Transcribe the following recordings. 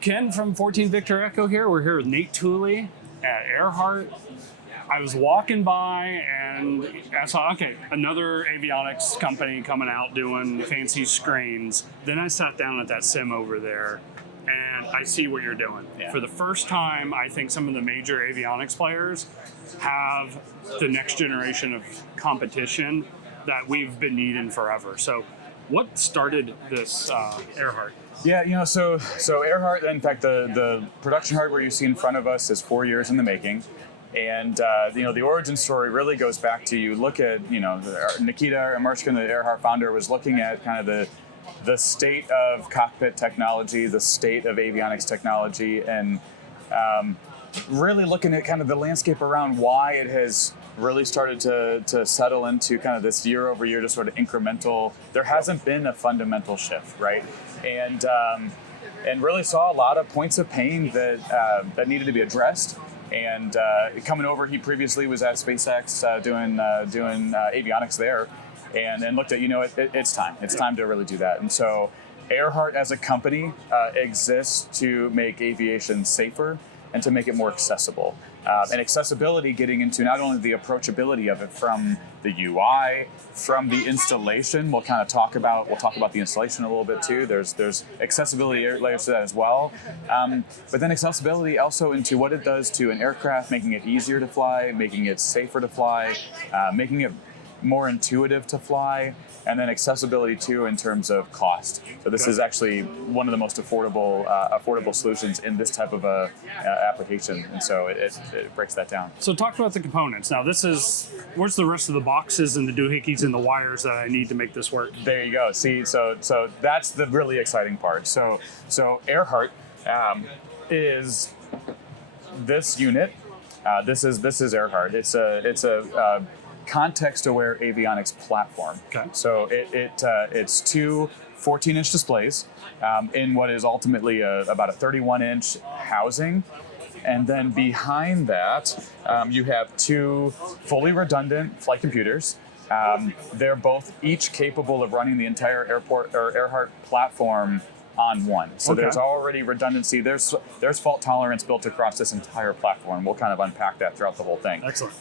Ken from 14 Victor Echo here. We're here with Nate Tooley at Airhart. I was walking by and I saw, okay, another avionics company coming out doing fancy screens. Then I sat down at that sim over there and I see what you're doing. Yeah. For the first time, I think some of the major avionics players have the next generation of competition that we've been needing forever. So what started this Airhart? Yeah, so Airhart, in fact, the production hardware you see in front of us is 4 years in the making. And, the origin story really goes back to, you look at, Nikita Marshkin, the Airhart founder, was looking at kind of the state of cockpit technology, the state of avionics technology, and really looking at kind of the landscape around why it has really started to settle into kind of this year over year, just sort of incremental. There hasn't been a fundamental shift, right? And really saw a lot of points of pain that needed to be addressed. And coming over, he previously was at SpaceX doing avionics there, and then looked at, it's time. It's time to really do that. And so Airhart as a company exists to make aviation safer and to make it more accessible. And accessibility getting into not only the approachability of it from the UI, from the installation. We'll talk about the installation a little bit too. There's accessibility layers to that as well. But then accessibility also into what it does to an aircraft, making it easier to fly, making it safer to fly, making it more intuitive to fly, and then accessibility too in terms of cost. So this is actually one of the most affordable solutions in this type of a application, and so it breaks that down. So talk about the components. Now where's the rest of the boxes and the doohickeys and the wires that I need to make this work? There you go. See, so that's the really exciting part. So Airhart is this unit. This is Airhart. It's a context-aware avionics platform. Okay. So it's two 14-inch displays in what is ultimately about a 31-inch housing. And then behind that, you have two fully redundant flight computers. They're both each capable of running the entire Airhart platform on one. So Okay. There's already redundancy. There's fault tolerance built across this entire platform. We'll kind of unpack that throughout the whole thing. Excellent.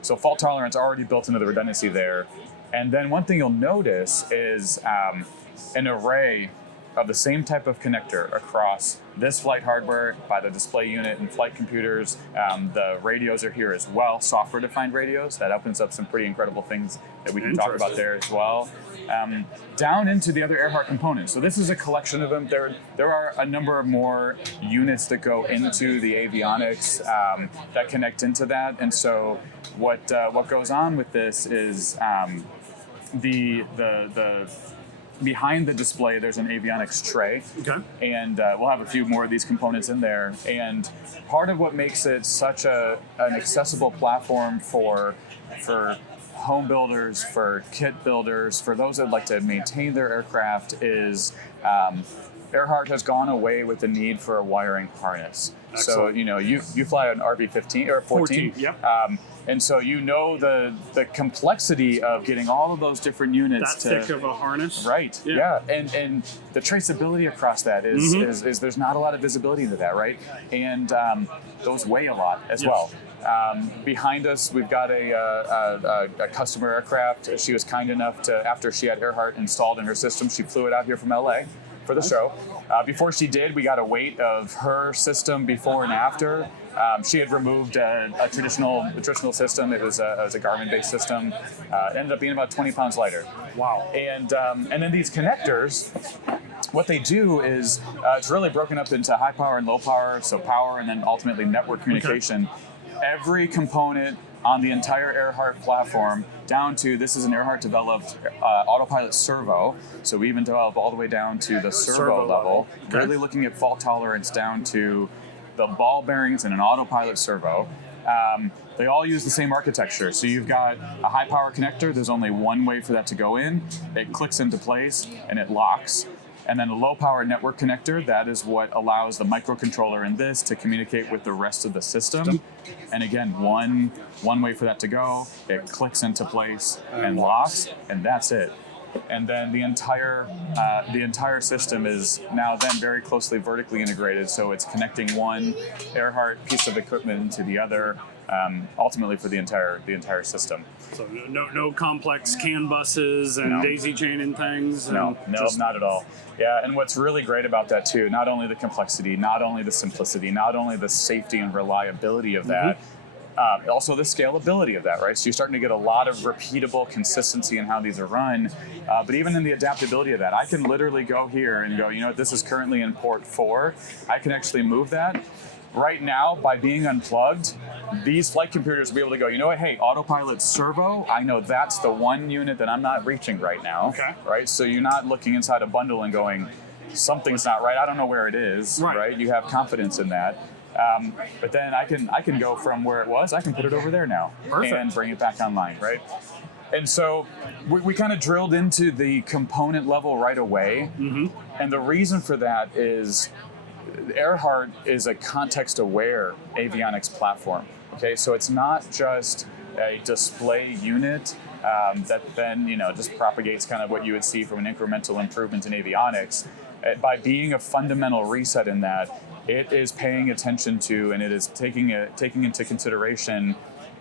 So fault tolerance already built into the redundancy there. And then one thing you'll notice is an array of the same type of connector across this flight hardware by the display unit and flight computers. The radios are here as well, software-defined radios. That opens up some pretty incredible things that we can talk about there as well. Down into the other Airhart components. So this is a collection of them. There are a number of more units that go into the avionics that connect into that. And so what goes on with this is the behind the display, there's an avionics tray. Okay. And we'll have a few more of these components in there. And part of what makes it such an accessible platform for home builders, for kit builders, for those that like to maintain their aircraft is Airhart has gone away with the need for a wiring harness. Excellent. So, you fly an RV-15 or 14. Yeah. And so the complexity of getting all of those different units That thick of a harness. Right. Yeah. And the traceability across that is there's not a lot of visibility into that, right? And those weigh a lot as well. Behind us, we've got a customer aircraft. She was kind enough to, after she had Airhart installed in her system, she flew it out here from LA for the show. Before she did, we got a weight of her system before and after. She had removed a traditional system. It was a Garmin-based system. It ended up being about 20 pounds lighter. Wow. And then these connectors, what they do is it's really broken up into high power and low power, so power and then ultimately network communication. Okay. Every component on the entire Airhart platform down to, this is an Airhart developed autopilot servo. So we even develop all the way down to the servo level. Okay. Really looking at fault tolerance down to the ball bearings in an autopilot servo. They all use the same architecture. So you've got a high power connector. There's only one way for that to go in. It clicks into place and it locks. And then a low power network connector, that is what allows the microcontroller in this to communicate with the rest of the system. And again, one way for that to go. It clicks into place and locks, and that's it. and then the entire system is now then very closely vertically integrated. So it's connecting one Airhart piece of equipment into the other, ultimately for the entire system. So no complex CAN buses and daisy chaining things. No, not at all. Yeah, and what's really great about that too, not only the complexity, not only the simplicity, not only the safety and reliability of that, also the scalability of that, right? So you're starting to get a lot of repeatable consistency in how these are run, but even in the adaptability of that, I can literally go here and go, you know what, this is currently in port 4. I can actually move that. Right now, by being unplugged, these flight computers will be able to go, you know what, hey, autopilot servo, I know that's the one unit that I'm not reaching right now, okay. Right? So you're not looking inside a bundle and going, something's not right, I don't know where it is, right? You have confidence in that. But then I can go from where it was, I can put it over there now. Perfect. And bring it back online, right? And so we kind of drilled into the component level right away. And the reason for that is Airhart is a context-aware avionics platform. Okay, so it's not just a display unit that then just propagates kind of what you would see from an incremental improvement in avionics. By being a fundamental reset in that, it is paying attention to and it is taking into consideration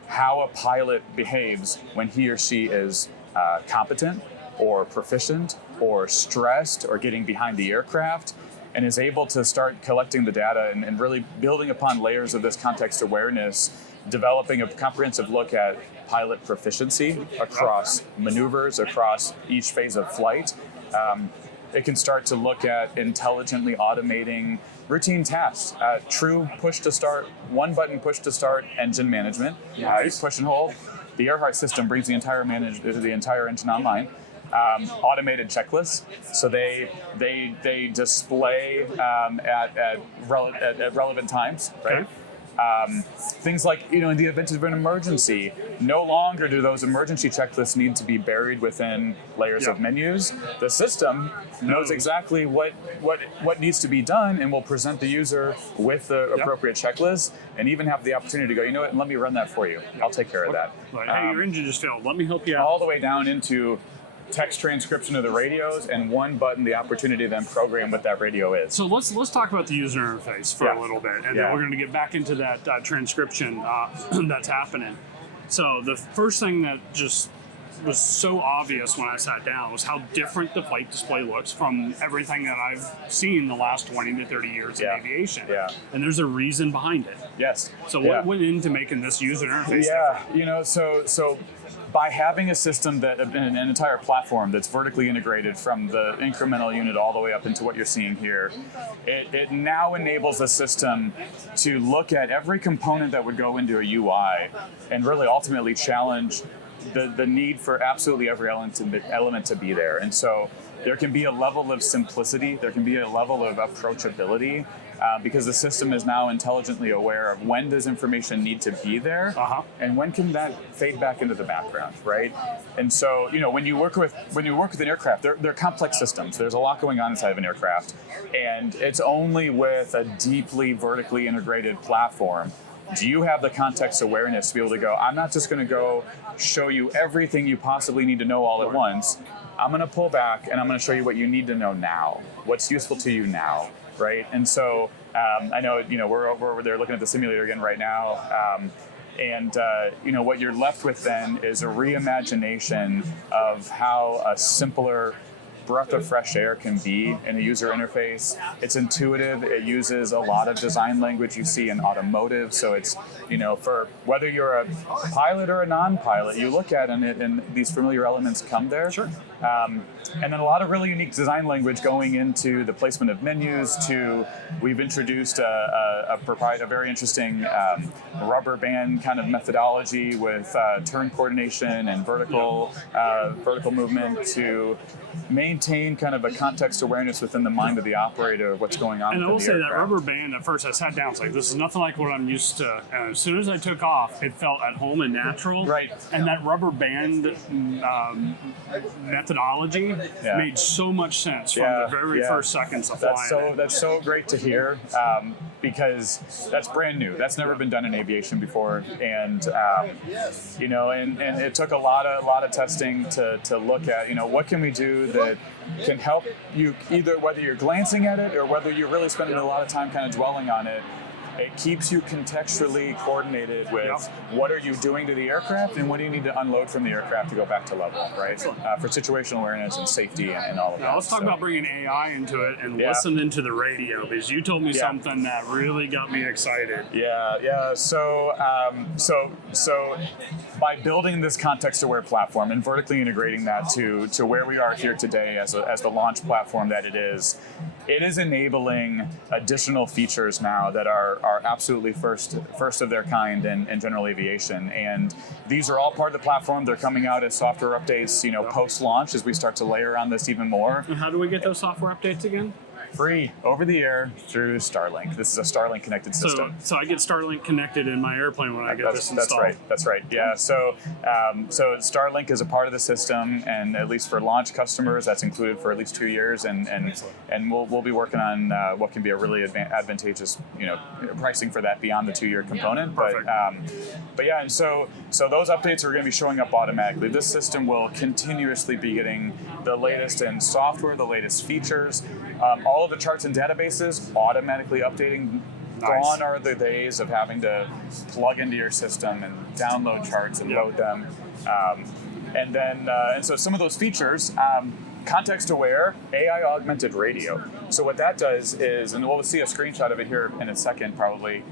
how a pilot behaves when he or she is competent or proficient or stressed or getting behind the aircraft, and is able to start collecting the data and really building upon layers of this context awareness, developing a comprehensive look at pilot proficiency across maneuvers, across each phase of flight. It can start to look at intelligently automating routine tasks, true push to start, one button push to start engine management, push and hold. The Airhart system brings the entire engine online. Automated checklists, so they display at relevant times, right? Things like, in the event of an emergency, no longer do those emergency checklists need to be buried within layers of menus. The system knows exactly what needs to be done and will present the user with the appropriate checklist, and even have the opportunity to go, you know what, let me run that for you. I'll take care of that. Like, hey, your engine just failed. Let me help you out. All the way down into text transcription of the radios, and one button, the opportunity to then program what that radio is. So let's talk about the user interface for a little bit, and then we're going to get back into that transcription that's happening. So the first thing that just was so obvious when I sat down was how different the flight display looks from everything that I've seen the last 20 to 30 years in aviation. And there's a reason behind it. Yes. So what went into making this user interface different? So by having a system an entire platform that's vertically integrated from the incremental unit all the way up into what you're seeing here, it now enables the system to look at every component that would go into a UI and really ultimately challenge the need for absolutely every element to be there. And so there can be a level of simplicity, there can be a level of approachability, because the system is now intelligently aware of when does information need to be there, and when can that fade back into the background, right? And so, when you work with an aircraft, they're complex systems. There's a lot going on inside of an aircraft, and it's only with a deeply vertically integrated platform do you have the context awareness to be able to go, I'm not just going to go show you everything you possibly need to know all at once. I'm going to pull back and I'm going to show you what you need to know now, what's useful to you now, right? And so I know, we're over there looking at the simulator again right now. What you're left with then is a reimagination of how a simpler breath of fresh air can be in a user interface. It's intuitive. It uses a lot of design language you see in automotive. So it's, for whether you're a pilot or a non-pilot, you look at it and these familiar elements come there. Sure. And then a lot of really unique design language going into the placement of menus we've introduced a very interesting rubber band kind of methodology with turn coordination and vertical movement to maintain kind of a context awareness within the mind of the operator of what's going on. And I will within say the that aircraft. rubber band at first, I sat down, it's like, this is nothing like what I'm used to. And as soon as I took off, it felt at home and natural. Right. And that rubber band methodology made so much sense from the very first seconds of flying. That's so great to hear, because that's brand new. That's never been done in aviation before, and you know, and it took a lot of testing to look at, you know, what can we do that can help you, either whether you're glancing at it or whether you're really spending a lot of time kind of dwelling on it. It keeps you contextually coordinated with what are you doing to the aircraft and what do you need to unload from the aircraft to go back to level, right? For situational awareness and safety and all of that. Now let's talk about bringing AI into it and listening to the radio, because you told me something that really got me excited. Yeah. So by building this context-aware platform and vertically integrating that to where we are here today as the launch platform that it is enabling additional features now that are absolutely first of their kind in general aviation. And these are all part of the platform. They're coming out as software updates, you know, post-launch as we start to layer on this even more. And how do we get those software updates again? Free, over the air, through Starlink. This is a Starlink connected system. So I get Starlink connected in my airplane when I get this installed. That's right. Yeah. So Starlink is a part of the system, and at least for launch customers, that's included for at least 2 years. And we'll be working on what can be a really advantageous, you know, pricing for that beyond the 2-year component. Perfect. But yeah, and so those updates are going to be showing up automatically. This system will continuously be getting the latest in software, the latest features. All of the charts and databases automatically updating. Nice. Gone are the days of having to plug into your system and download charts and load them. And so some of those features, context aware, AI augmented radio. So what that does is, and we'll see a screenshot of it here in a second probably,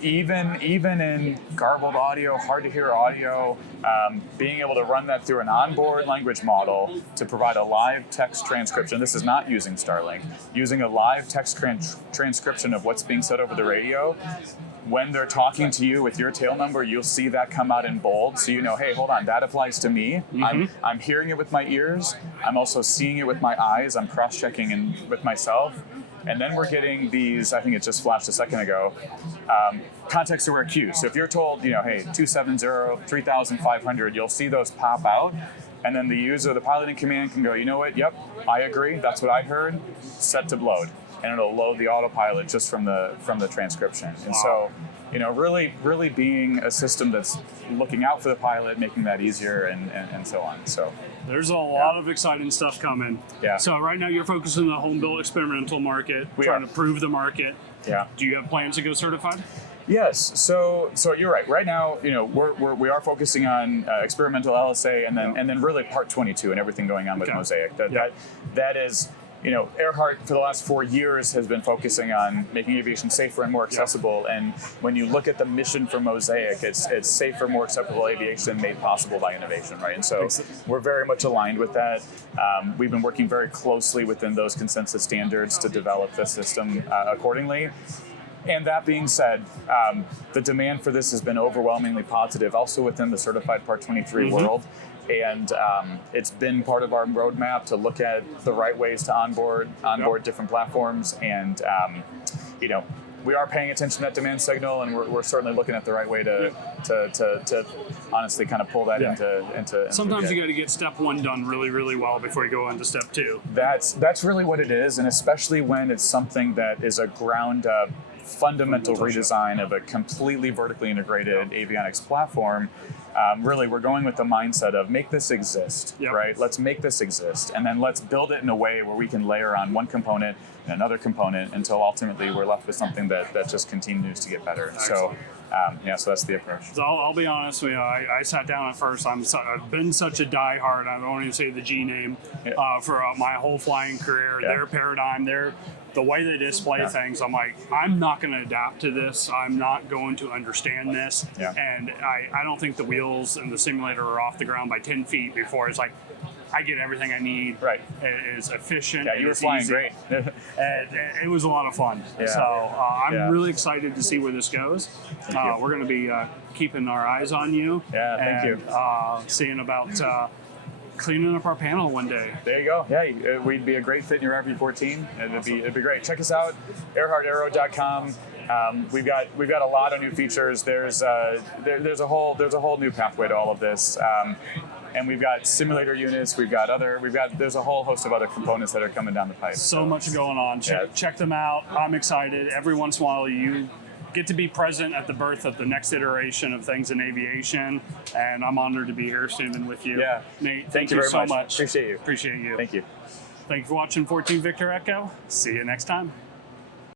even in garbled audio, hard to hear audio, being able to run that through an onboard language model to provide a live text transcription. This is not using Starlink. Using a live text transcription of what's being said over the radio. When they're talking to you with your tail number, you'll see that come out in bold, so you know, hey, hold on, that applies to me. Mm-hmm. I'm hearing it with my ears. I'm also seeing it with my eyes. I'm cross-checking with myself. And then we're getting these, I think it just flashed a second ago, context-aware cues. So if you're told, you know, hey, 270, 3,500, you'll see those pop out. And then the user, the pilot in command can go, you know what, yep, I agree, that's what I heard, set to load. And it'll load the autopilot just from the transcription. And so, you know, really being a system that's looking out for the pilot, making that easier and so on. So there's a lot of exciting stuff coming. Yeah. So right now you're focusing on the home built experimental market, trying to prove the market. Yeah. Do you have plans to go certified? Yes. So you're right. Right now, you know, we are focusing on experimental LSA and then really Part 22 and everything going on with Mosaic. That is. You know, Airhart for the last 4 years has been focusing on making aviation safer and more accessible. And when you look at the mission for Mosaic, it's safer, more acceptable aviation made possible by innovation, right? And so we're very much aligned with that. We've been working very closely within those consensus standards to develop the system accordingly. And that being said, the demand for this has been overwhelmingly positive, also within the certified Part 23 world. And it's been part of our roadmap to look at the right ways to onboard different platforms. And, you know, we are paying attention to that demand signal, and we're certainly looking at the right way to honestly kind of pull that into. Sometimes you got to get step one done really, really well before you go on to step two. That's really what it is, and especially when it's something that is a ground up fundamental redesign of a completely vertically integrated avionics platform. Really, we're going with the mindset of make this exist, right? Let's make this exist, and then let's build it in a way where we can layer on one component and another component until ultimately we're left with something that just continues to get better. Excellent. So that's the approach. So I'll be honest with you, I sat down at first. I've been such a diehard, I don't even say the G name, for my whole flying career. Their paradigm, the way they display things, I'm like, I'm not going to adapt to this. I'm not going to understand this. And I don't think the wheels and the simulator are off the ground by 10 feet before it's like, I get everything I need. Right. It is efficient. Yeah, you were flying easy. great. It was a lot of fun. So I'm really excited to see where this goes. We're going to be keeping our eyes on you. Yeah, thank you. Seeing about cleaning up our panel one day. There you go. Yeah, we'd be a great fit in your RV14. It'd be great. Check us out, airhartaero.com. We've got a lot of new features. There's a whole new pathway to all of this. And we've got simulator units. There's a whole host of other components that are coming down the pipe. So much going on. Check them out. I'm excited. Every once in a while, you get to be present at the birth of the next iteration of things in aviation, and I'm honored to be here standing with you. Yeah. Nate, thank you very so much. Appreciate you. Appreciate you. Thank you. Thank you for watching 14 Victor Echo. See you next time.